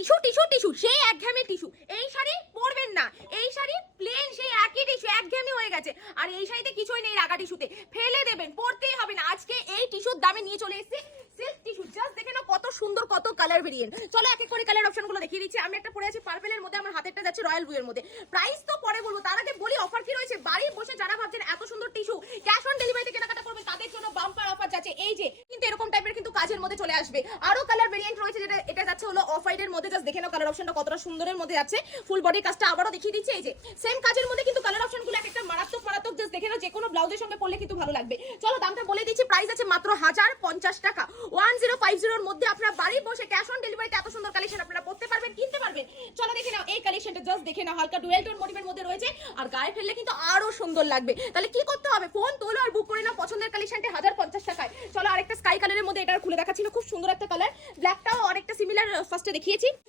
Tissue tissue tissue সেই একঘেয়েমি tissue. এই শাড়ি পরবেন না, এই শাড়ি প্লেন সেই একই টিস্যু, একঘেয়েমি হয়ে গেছে। আর এই শাড়িতে কিছুই নেই রাগা টিস্যুতে, ফেলে দেবেন, পরতেই হবে না। আজকে এই টিস্যুর দামে নিয়ে চলে এসেছি সিল্ক টিস্যু। জাস্ট দেখে নাও কত সুন্দর, কত কালার ভেরিয়েন্ট। চলো এক এক করে কালার অপশনগুলো দেখিয়ে দিচ্ছি। আমি একটা পরে আছি পার্পেলের মধ্যে, আমার হাতেরটা যাচ্ছে রয়্যাল ব্লু এর মধ্যে। প্রাইস তো পরে বলবো, তার আগে বলি অফার কি রয়েছে। বাড়ি বসে যারা ভাবছেন এত সুন্দর টিস্যু ক্যাশ অন ডেলিভারিতে কেনাকাটা করবেন, তাদের জন্য বাম্পার অফার যাচ্ছে। এই যে কিন্তু এরকম টাইপের কিন্তু কাজের মধ্যে চলে আসবে। আরো কালার ভেরিয়েন্ট রয়েছে, যেটা এটা যাচ্ছে হলো অফ হোয়াইট এর মধ্যে। জাস্ট দেখে নাও কালার অপশনটা কতটা সুন্দরের মধ্যে যাচ্ছে। ফুল বডি কাজটা আবারও দেখিয়ে দিচ্ছি। এই যে সেম কাজের মধ্যে কিন্তু কালার অপশনগুলো এক একটা মারাত্মক মারাত্মক। জাস্ট দেখে নাও, যে কোনো ব্লাউজের সঙ্গে পরলে কিন্তু ভালো লাগবে। চলো দামটা বলে দিচ্ছি। প্রাইস আছে মাত্র 1050 টাকা। 1050 এর মধ্যে আপনারা বাড়ি বসে ক্যাশ অন ডেলিভারিতে এত সুন্দর কালেকশন আপনারা পড়তে পারবেন, কিনতে পারবেন। চলো দেখে নাও এই কালেকশনটা, জাস্ট দেখে নাও হালকা ডুয়েল টোন মোটিভের মধ্যে রয়েছে। আর গায়ে ফেললে কিন্তু আরো সুন্দর লাগবে। তাহলে কি করতে হবে, ফোন তোলো আর বুক করে নাও পছন্দের কালেকশনটা 1050 টাকায়। চলো আরেকটা স্কাই কালারের মধ্যে, এটা খুলে দেখাচ্ছিল, খুব সুন্দর একটা কালার। ব্ল্যাকটাও অনেকটা সিমিলার, ফার্স্টে দেখিয়েছি।